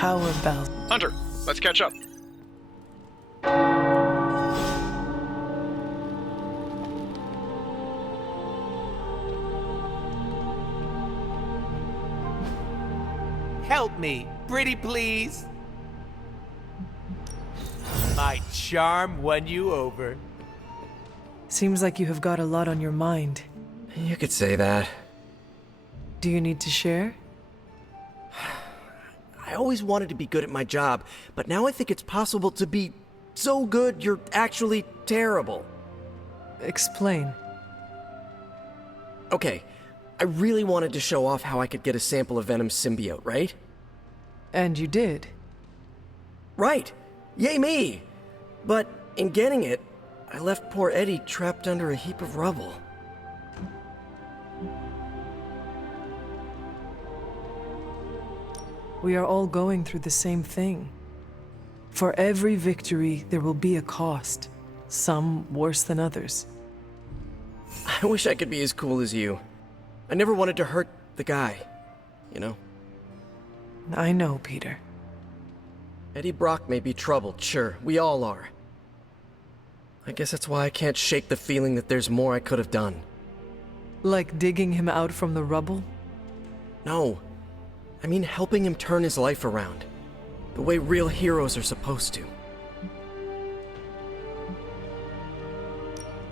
Tower Bell. Hunter, let's catch up. Help me, pretty please. My charm won you over. Seems like you have got a lot on your mind. You could say that. Do you need to share? I always wanted to be good at my job, but now I think it's possible to be so good you're actually terrible. Explain. Okay, I really wanted to show off how I could get a sample of Venom's symbiote, right? And you did. Right! Yay me! But in getting it, I left poor Eddie trapped under a heap of rubble. We are all going through the same thing. For every victory, there will be a cost. Some worse than others. I wish I could be as cool as you. I never wanted to hurt the guy, you know? I know, Peter. Eddie Brock may be troubled, sure. We all are. I guess that's why I can't shake the feeling that there's more I could have done. Like digging him out from the rubble? No. I mean helping him turn his life around. The way real heroes are supposed to.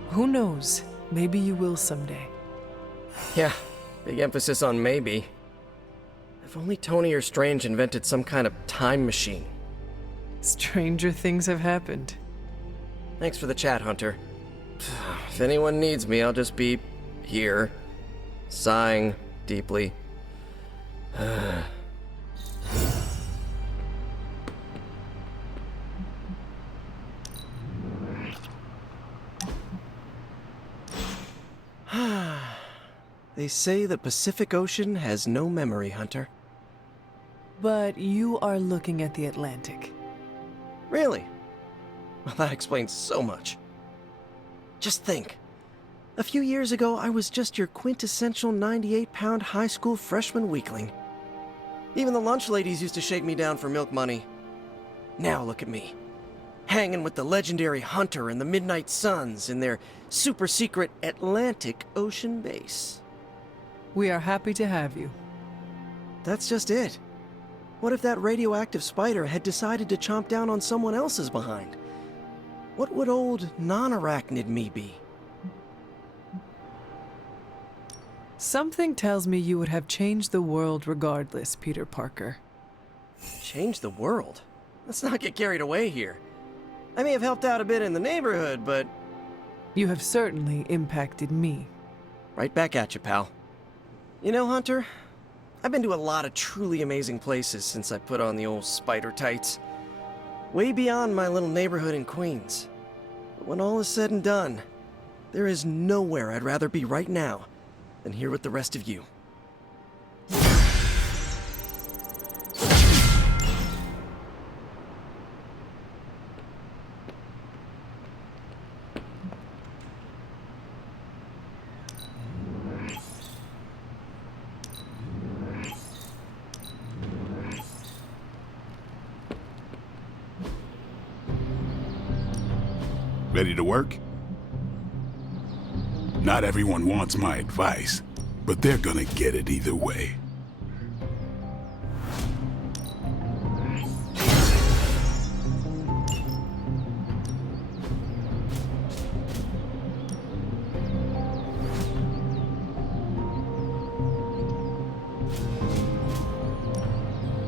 Who knows? Maybe you will someday. Yeah, big emphasis on maybe. If only Tony or Strange invented some kind of time machine. Stranger things have happened. Thanks for the chat, Hunter. If anyone needs me, I'll just be here, sighing deeply. They say the Pacific Ocean has no memory, Hunter. But you are looking at the Atlantic. Really? Well, that explains so much. Just think. A few years ago, I was just your quintessential 98-pound high school freshman weakling. Even the lunch ladies used to shake me down for milk money. Now look at me. Hanging with the legendary Hunter and the Midnight Suns in their super-secret Atlantic Ocean base. We are happy to have you. That's just it. What if that radioactive spider had decided to chomp down on someone else's behind? What would old non-arachnid me be? Something tells me you would have changed the world regardless, Peter Parker. Change the world? Let's not get carried away here. I may have helped out a bit in the neighborhood, but... You have certainly impacted me. Right back at you, pal. You know, Hunter, I've been to a lot of truly amazing places since I put on the old spider tights. Way beyond my little neighborhood in Queens. But when all is said and done, there is nowhere I'd rather be right now than here with the rest of you. Ready to work? Not everyone wants my advice, but they're gonna get it either way.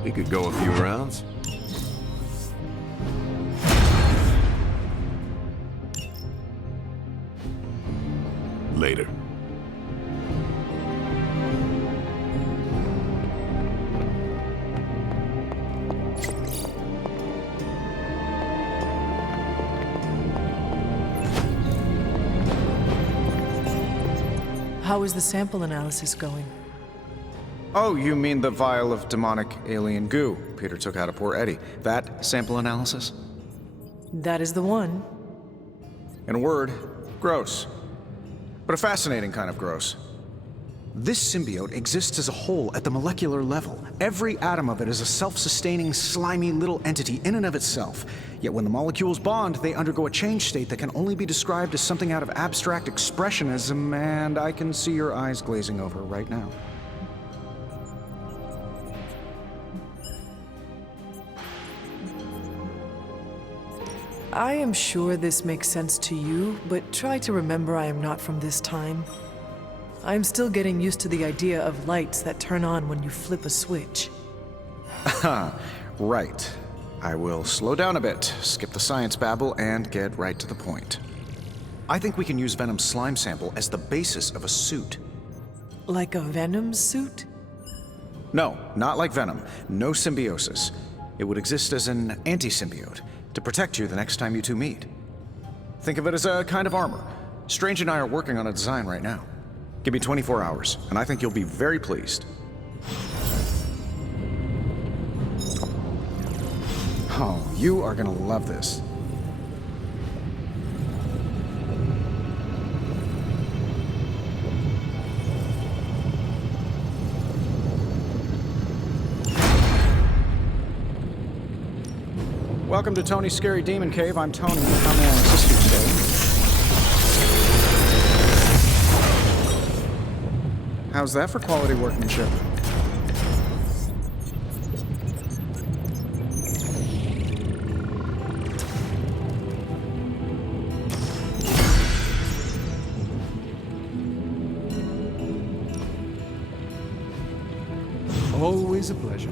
We could go a few rounds. Later. How is the sample analysis going? Oh, you mean the vial of demonic alien goo Peter took out of poor Eddie. That sample analysis? That is the one. In a word, gross. But a fascinating kind of gross. This symbiote exists as a whole at the molecular level. Every atom of it is a self-sustaining, slimy little entity in and of itself. Yet when the molecules bond, they undergo a change state that can only be described as something out of abstract expressionism, and I can see your eyes glazing over right now. I am sure this makes sense to you, but try to remember I am not from this time. I am still getting used to the idea of lights that turn on when you flip a switch. Right. I will slow down a bit, skip the science babble, and get right to the point. I think we can use Venom's slime sample as the basis of a suit. Like a Venom suit? No, not like Venom. No symbiosis. It would exist as an anti-symbiote, to protect you the next time you two meet. Think of it as a kind of armor. Strange and I are working on a design right now. Give me 24 hours, and I think you'll be very pleased. Oh, you are gonna love this. Welcome to Tony's Scary Demon Cave. I'm Tony. How may I assist you today? How's that for quality workmanship? Always a pleasure.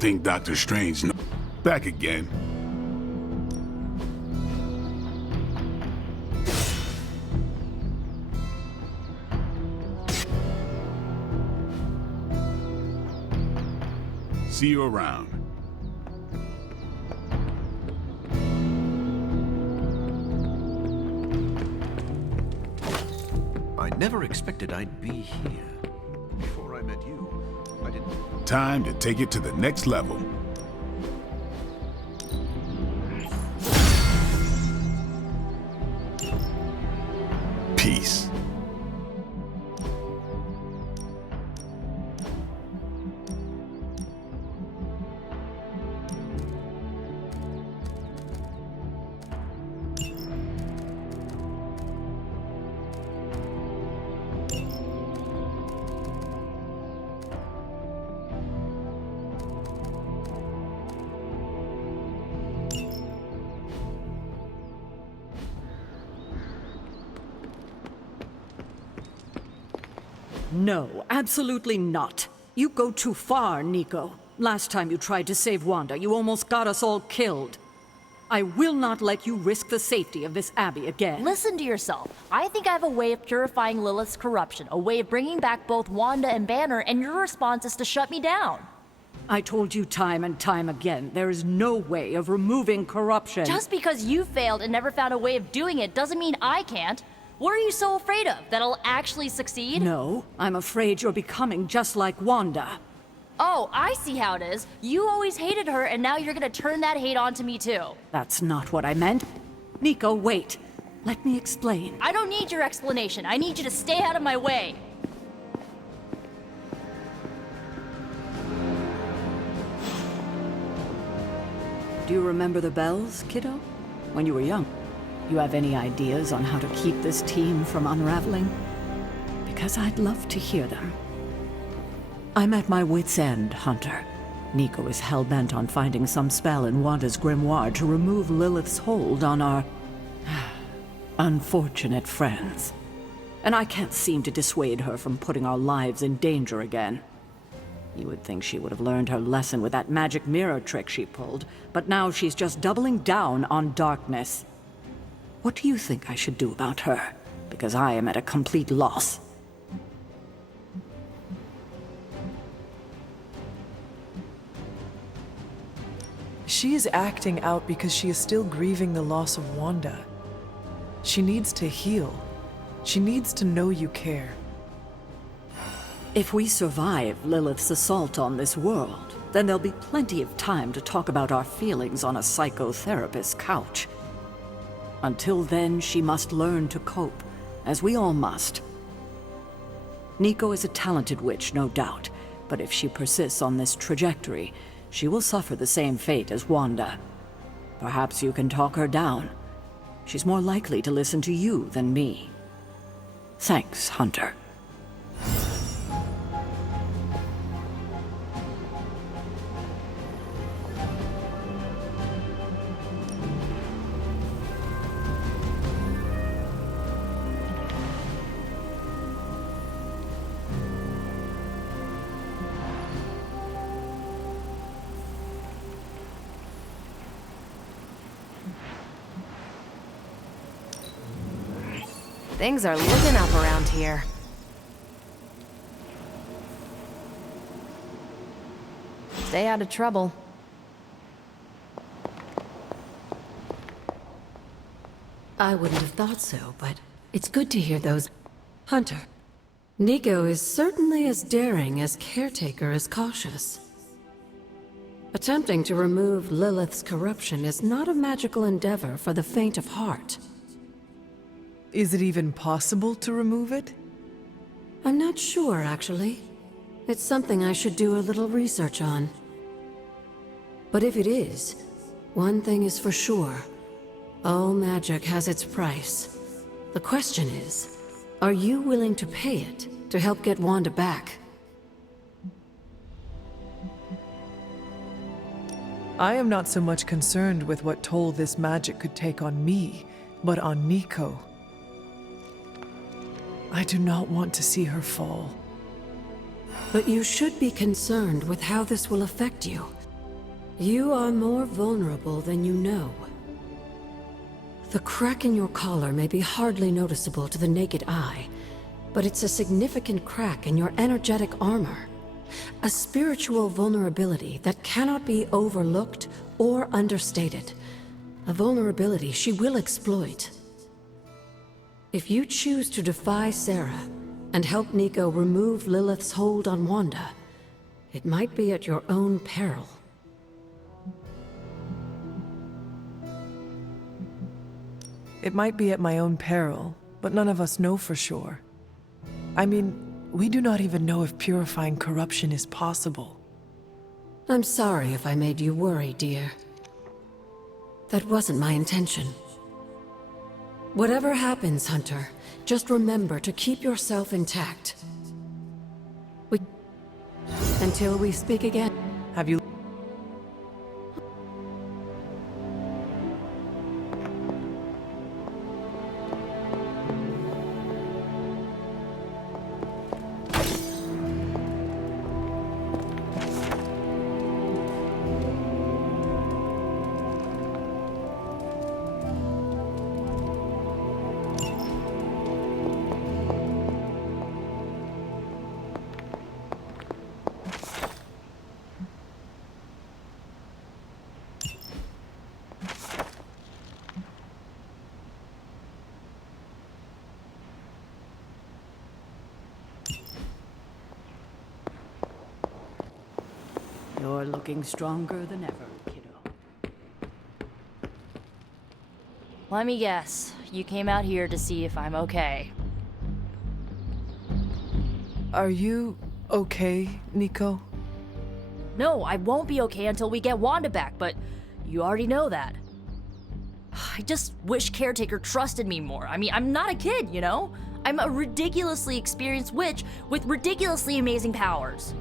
Think Doctor Strange back again. See you around. I never expected I'd be here. Before I met you, I didn't... Time to take it to the next level. Peace. No, absolutely not. You go too far, Nico. Last time you tried to save Wanda, you almost got us all killed. I will not let you risk the safety of this Abbey again. Listen to yourself. I think I have a way of purifying Lilith's corruption, a way of bringing back both Wanda and Banner, and your response is to shut me down. I told you time and time again, there is no way of removing corruption. Just because you failed and never found a way of doing it doesn't mean I can't. What are you so afraid of? That I'll actually succeed? No, I'm afraid you're becoming just like Wanda. Oh, I see how it is. You always hated her, and now you're gonna turn that hate onto me too. That's not what I meant. Nico, wait. Let me explain. I don't need your explanation. I need you to stay out of my way. Do you remember the bells, kiddo? When you were young? You have any ideas on how to keep this team from unraveling? Because I'd love to hear them. I'm at my wit's end, Hunter. Nico is hell-bent on finding some spell in Wanda's grimoire to remove Lilith's hold on our unfortunate friends. And I can't seem to dissuade her from putting our lives in danger again. You would think she would have learned her lesson with that magic mirror trick she pulled, but now she's just doubling down on darkness. What do you think I should do about her? Because I am at a complete loss. She is acting out because she is still grieving the loss of Wanda. She needs to heal. She needs to know you care. If we survive Lilith's assault on this world, then there'll be plenty of time to talk about our feelings on a psychotherapist's couch. Until then, she must learn to cope, as we all must. Nico is a talented witch, no doubt, but if she persists on this trajectory, she will suffer the same fate as Wanda. Perhaps you can talk her down. She's more likely to listen to you than me. Thanks, Hunter. Things are looking up around here. Stay out of trouble. I wouldn't have thought so, but it's good to hear those. Hunter, Nico is certainly as daring as Caretaker is cautious. Attempting to remove Lilith's corruption is not a magical endeavor for the faint of heart. Is it even possible to remove it? I'm not sure, actually. It's something I should do a little research on. But if it is, one thing is for sure. All magic has its price. The question is, are you willing to pay it to help get Wanda back? I am not so much concerned with what toll this magic could take on me, but on Nico. I do not want to see her fall. But you should be concerned with how this will affect you. You are more vulnerable than you know. The crack in your collar may be hardly noticeable to the naked eye, but it's a significant crack in your energetic armor. A spiritual vulnerability that cannot be overlooked or understated. A vulnerability she will exploit. If you choose to defy Sarah and help Nico remove Lilith's hold on Wanda, it might be at your own peril. It might be at my own peril, but none of us know for sure. I mean, we do not even know if purifying corruption is possible. I'm sorry if I made you worry, dear. That wasn't my intention. Whatever happens, Hunter, just remember to keep yourself intact. Until we speak again. Have you... You're looking stronger than ever, kiddo. Let me guess. You came out here to see if I'm okay. Are you okay, Nico? No, I won't be okay until we get Wanda back, but you already know that. I just wish Caretaker trusted me more. I mean, I'm not a kid, you know? I'm a ridiculously experienced witch with ridiculously amazing powers.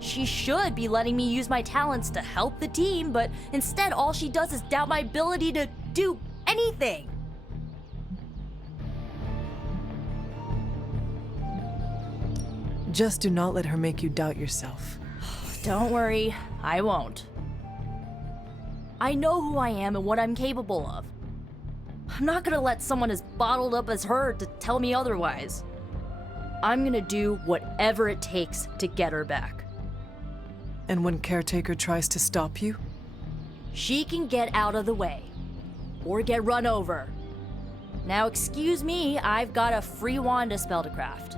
She should be letting me use my talents to help the team, but instead all she does is doubt my ability to do anything. Just do not let her make you doubt yourself. Don't worry, I won't. I know who I am and what I'm capable of. I'm not gonna let someone as bottled up as her to tell me otherwise. I'm gonna do whatever it takes to get her back. And when Caretaker tries to stop you? She can get out of the way. Or get run over. Now excuse me, I've got a free wand to spell to craft.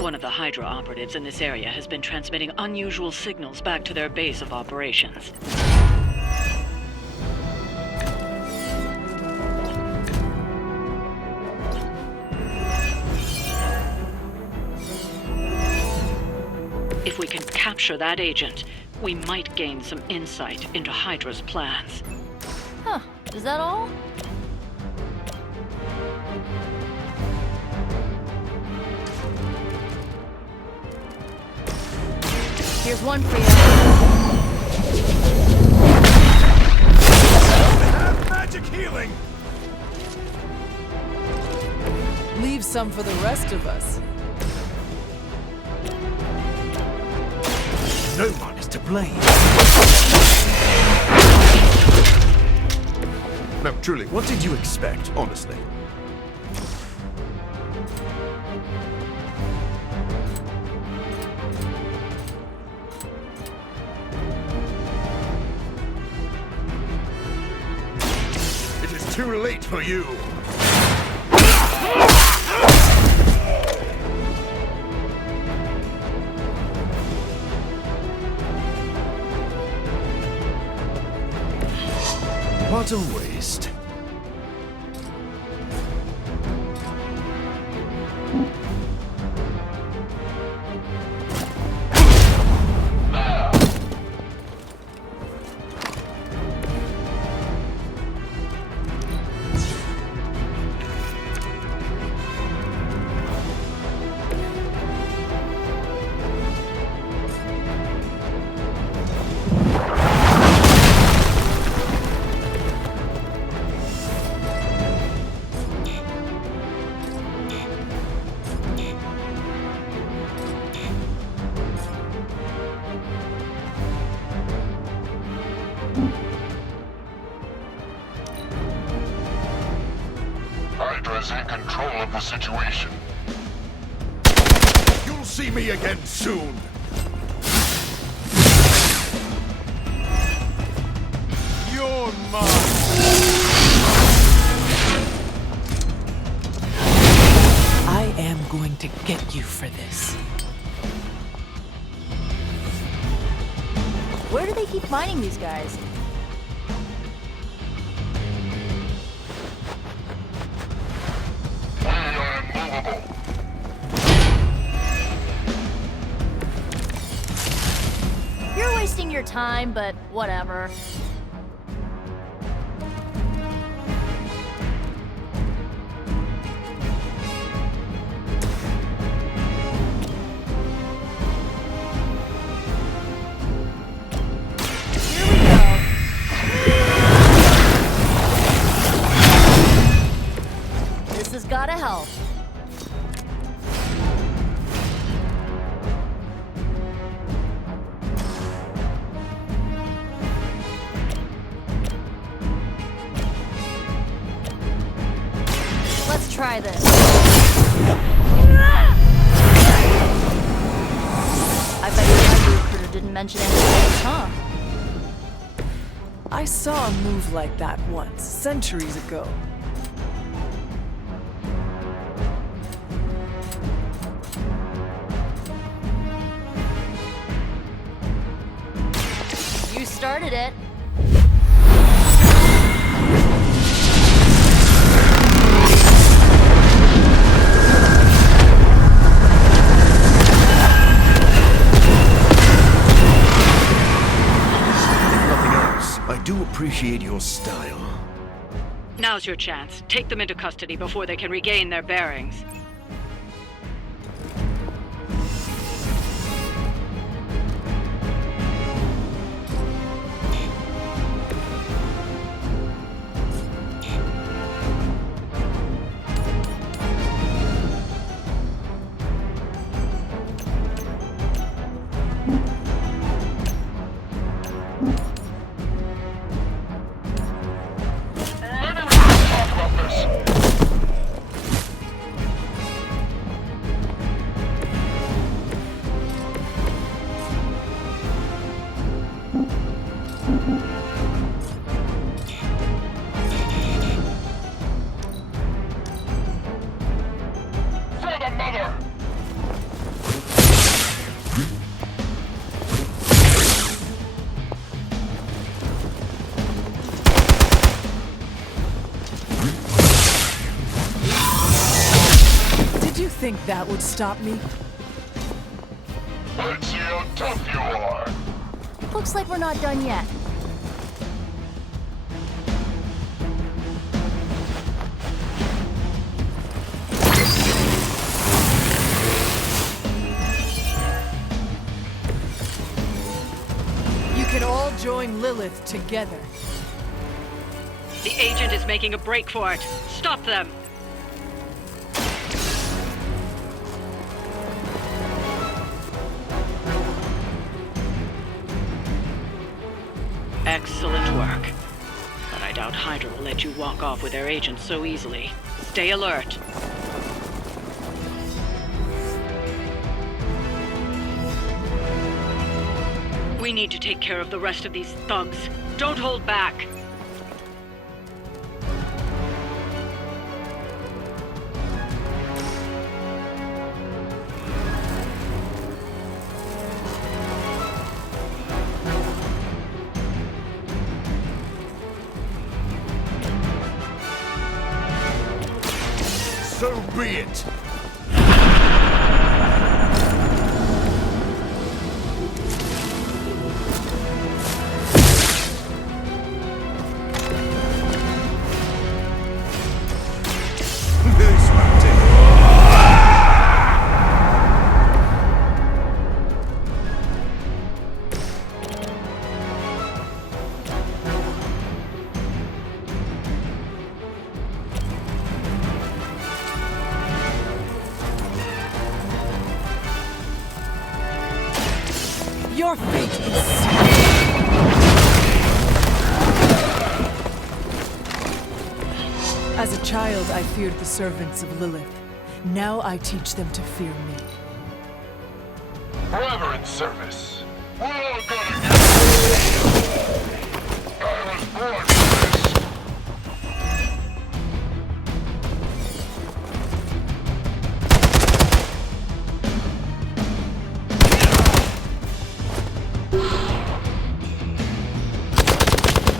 One of the Hydra operatives in this area has been transmitting unusual signals back to their base of operations. If we can capture that agent, we might gain some insight into Hydra's plans. Huh, is that all? Here's one for you. Have magic healing! Leave some for the rest of us. No one is to blame. No, truly, what did you expect, honestly? It is too late for you. What a waste. Hydra's in control of the situation. You'll see me again soon. You're mine. I am going to get you for this. Where do they keep finding these guys? We are immovable. You're wasting your time, but whatever. Here we go. This has gotta help. Let's try this. I bet the Hydra recruiter didn't mention anything, huh? I saw a move like that once, centuries ago. You started it. I do appreciate your style. Now's your chance. Take them into custody before they can regain their bearings. Think that would stop me? Let's see how tough you are. Looks like we're not done yet. You can all join Lilith together. The agent is making a break for it. Stop them! Excellent work. But I doubt Hydra will let you walk off with their agents so easily. Stay alert. We need to take care of the rest of these thugs. Don't hold back. So be it. Your fate is sealed. As a child, I feared the servants of Lilith. Now I teach them to fear me. Forever in service. We're all gonna get I was born for this.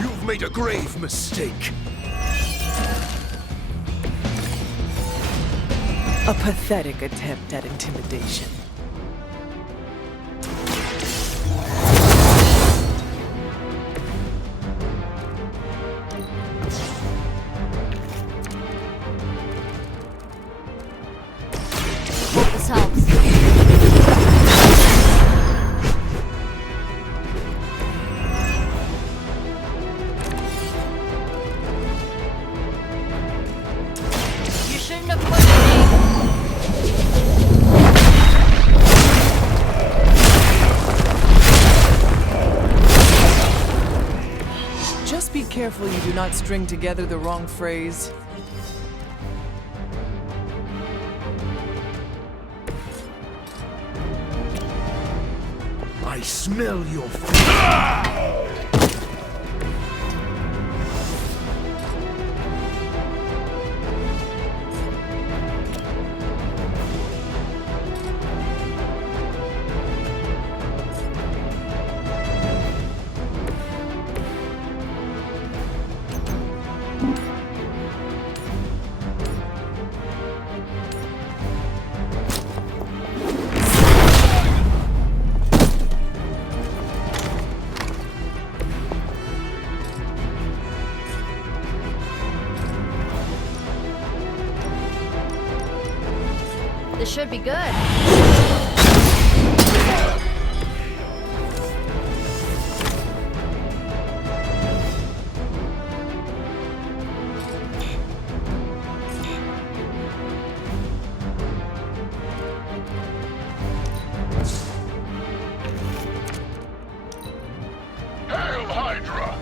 You've made a grave mistake. A pathetic attempt at intimidation. Hope this helps. You shouldn't have pushed Just be careful you do not string together the wrong phrase. I smell your This should be good. Hail Hydra!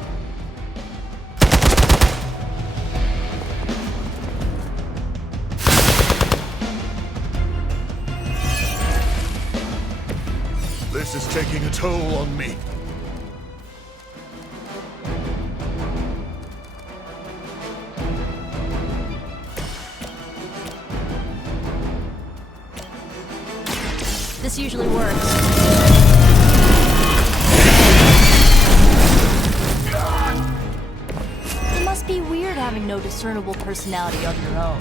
This is taking a toll on me. This usually works. It must be weird having no discernible personality of your own.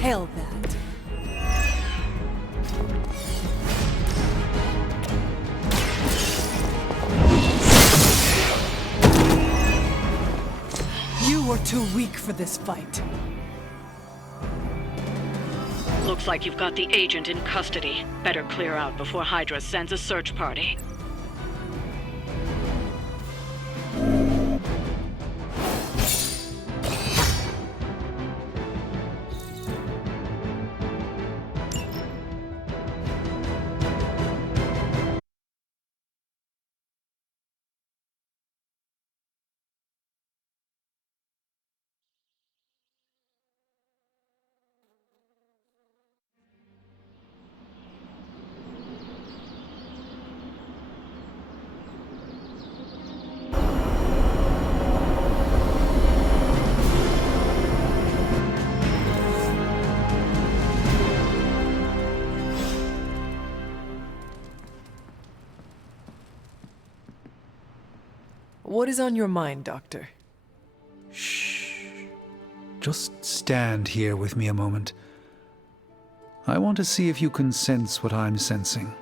Hell that. You are too weak for this fight. Looks like you've got the agent in custody. Better clear out before Hydra sends a search party. What is on your mind, Doctor? Just stand here with me a moment. I want to see if you can sense what I'm sensing.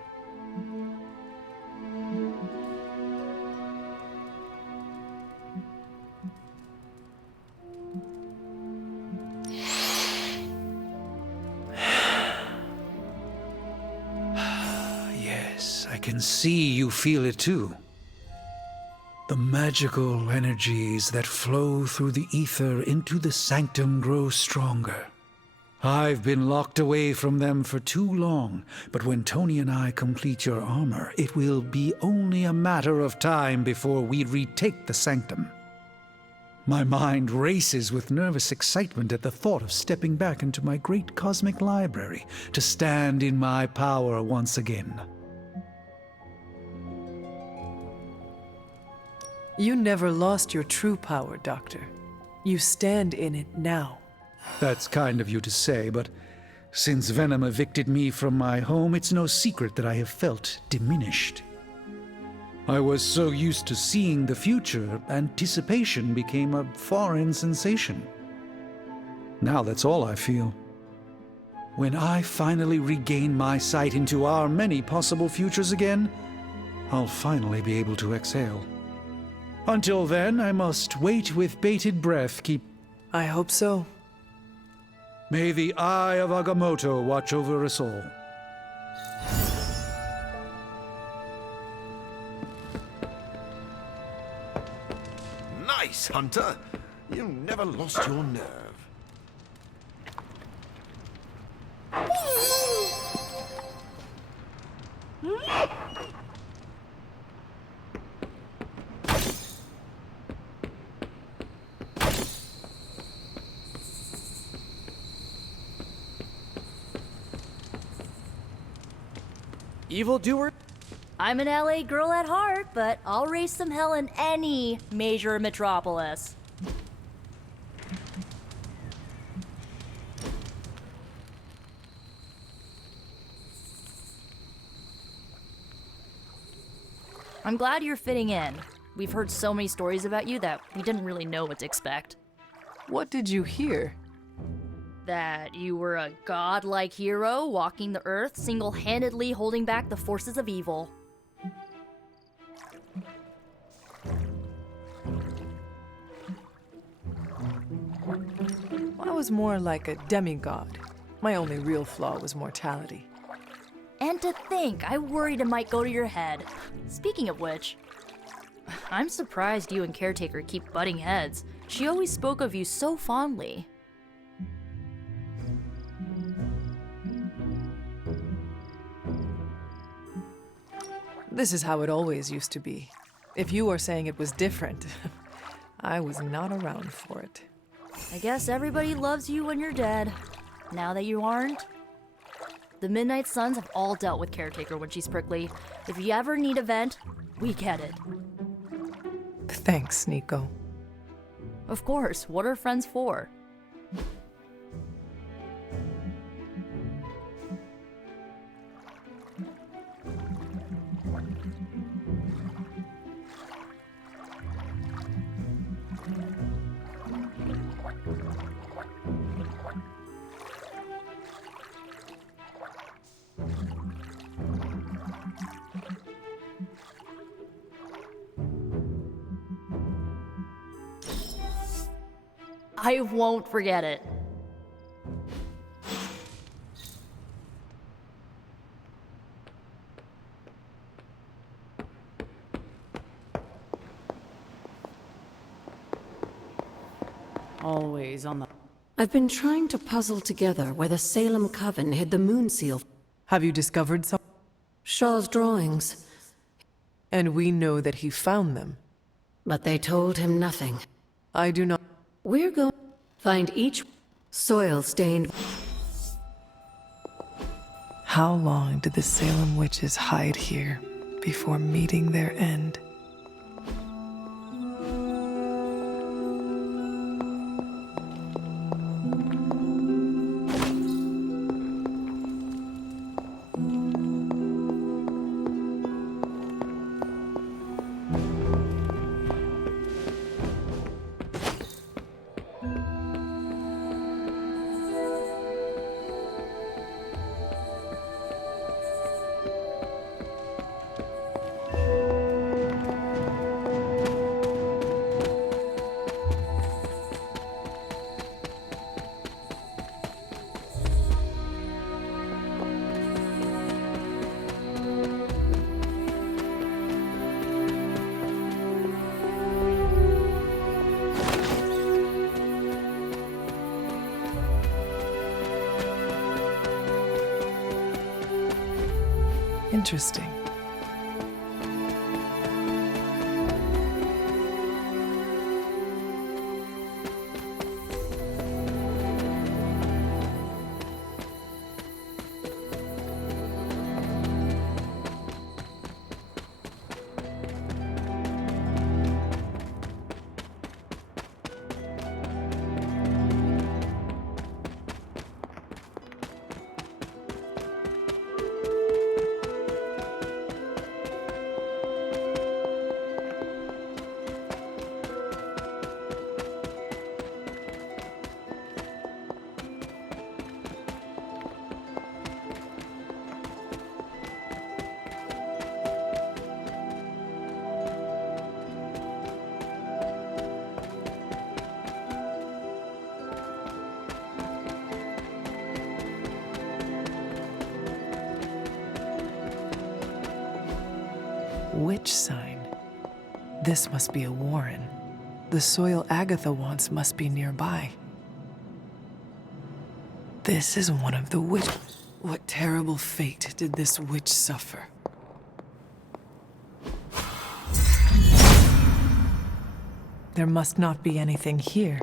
Yes, I can see you feel it too. The magical energies that flow through the ether into the sanctum grow stronger. I've been locked away from them for too long, but when Tony and I complete your armor, it will be only a matter of time before we retake the sanctum. My mind races with nervous excitement at the thought of stepping back into my great cosmic library to stand in my power once again. You never lost your true power, Doctor. You stand in it now. That's kind of you to say, but since Venom evicted me from my home, it's no secret that I have felt diminished. I was so used to seeing the future, anticipation became a foreign sensation. Now that's all I feel. When I finally regain my sight into our many possible futures again, I'll finally be able to exhale. Until then, I must wait with bated breath, I hope so. May the eye of Agamotto watch over us all. Nice, Hunter. You never lost your nerve. Evildoer? I'm an LA girl at heart, but I'll raise some hell in any major metropolis. I'm glad you're fitting in. We've heard so many stories about you that we didn't really know what to expect. What did you hear? That you were a godlike hero walking the earth, single-handedly holding back the forces of evil. I was more like a demigod. My only real flaw was mortality. And to think, I worried it might go to your head. Speaking of which, I'm surprised you and Caretaker keep butting heads. She always spoke of you so fondly. This is how it always used to be. If you are saying it was different, I was not around for it. I guess everybody loves you when you're dead. Now that you aren't, the Midnight Suns have all dealt with Caretaker when she's prickly. If you ever need a vent, we get it. Thanks, Nico. Of course, what are friends for? I won't forget it. Always on the... I've been trying to puzzle together where the Salem Coven hid the moon seal. Have you discovered some? Shaw's drawings. And we know that he found them. But they told him nothing. I do not... We're going to find each soil-stained... How long did the Salem witches hide here before meeting their end? Interesting. Witch sign. This must be a warren. The soil Agatha wants must be nearby. This is one of the witch... What terrible fate did this witch suffer? There must not be anything here.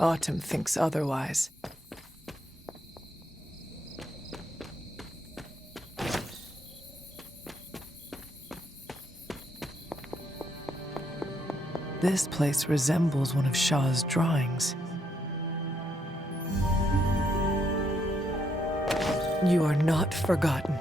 Autumn thinks otherwise. This place resembles one of Shaw's drawings. You are not forgotten.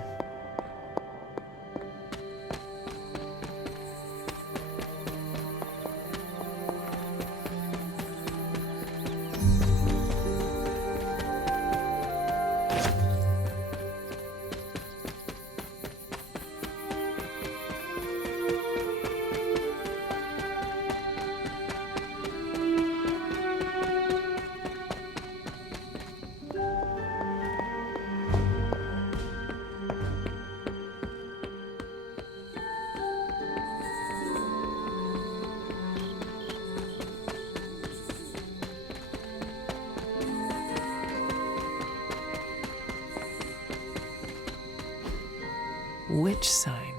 Witch sign.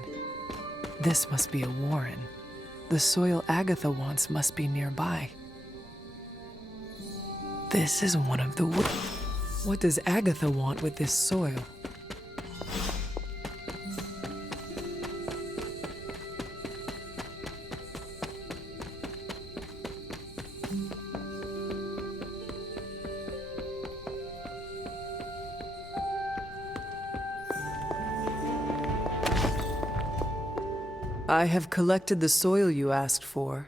This must be a warren. The soil Agatha wants must be nearby. This is one of the What does Agatha want with this soil? I have collected the soil you asked for,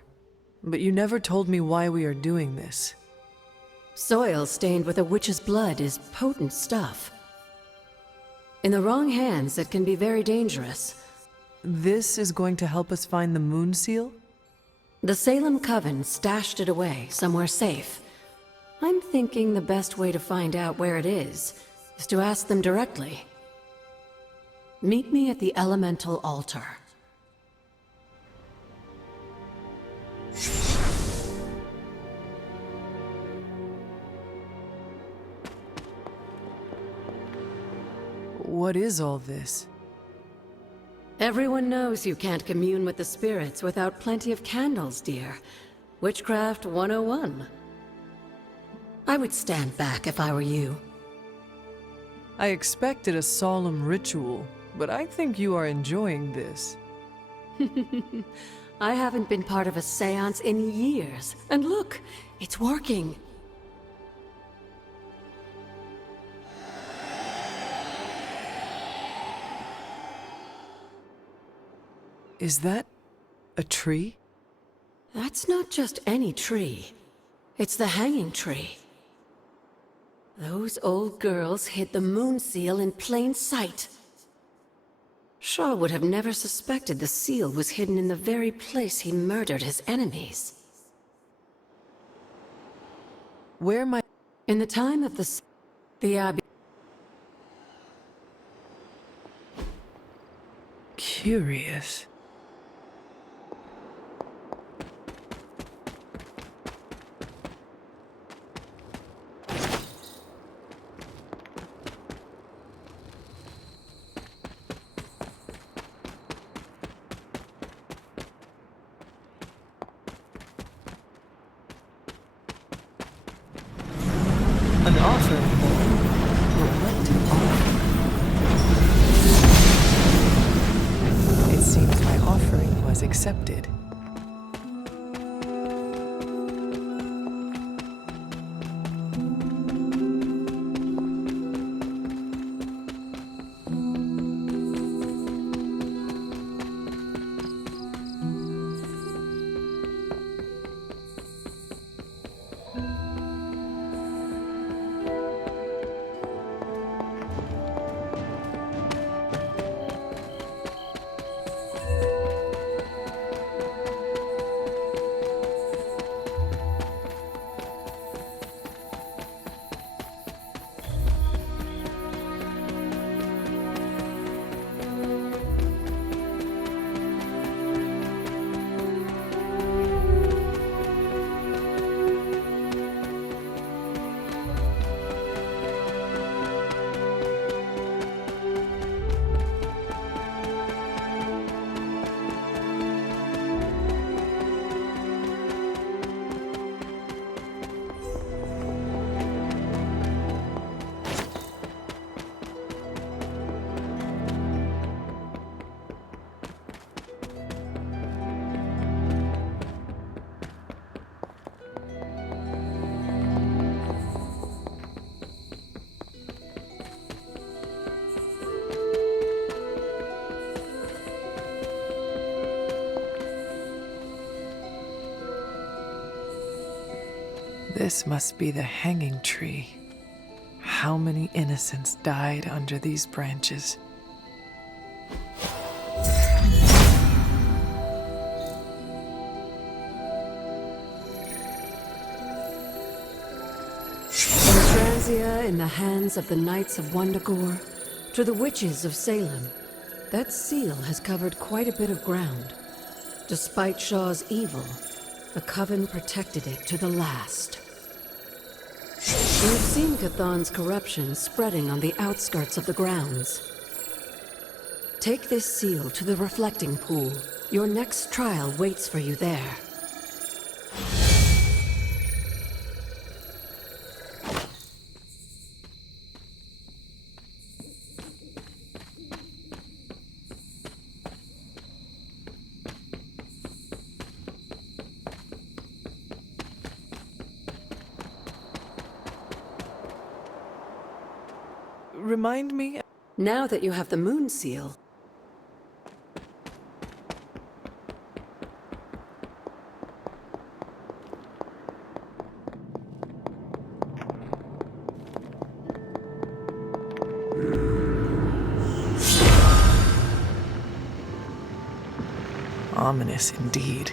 but you never told me why we are doing this. Soil stained with a witch's blood is potent stuff. In the wrong hands, it can be very dangerous. This is going to help us find the moon seal? The Salem Coven stashed it away, somewhere safe. I'm thinking the best way to find out where it is to ask them directly. Meet me at the Elemental Altar. What is all this? Everyone knows you can't commune with the spirits without plenty of candles, dear. Witchcraft 101. I would stand back if I were you. I expected a solemn ritual, but I think you are enjoying this. I haven't been part of a seance in years, and look, it's working. Is that a tree? That's not just any tree. It's the hanging tree. Those old girls hid the moon seal in plain sight. Shaw would have never suspected the seal was hidden in the very place he murdered his enemies. Where might... In the time of the Abbey... Curious. An offering? What to offer? It seems my offering was accepted. This must be the hanging tree. How many innocents died under these branches? From in the hands of the Knights of Wundagore to the witches of Salem, that seal has covered quite a bit of ground. Despite Shaw's evil, the Coven protected it to the last. We've seen Cathan's corruption spreading on the outskirts of the grounds. Take this seal to the reflecting pool. Your next trial waits for you there. Remind me? Now that you have the moon seal, Ominous indeed.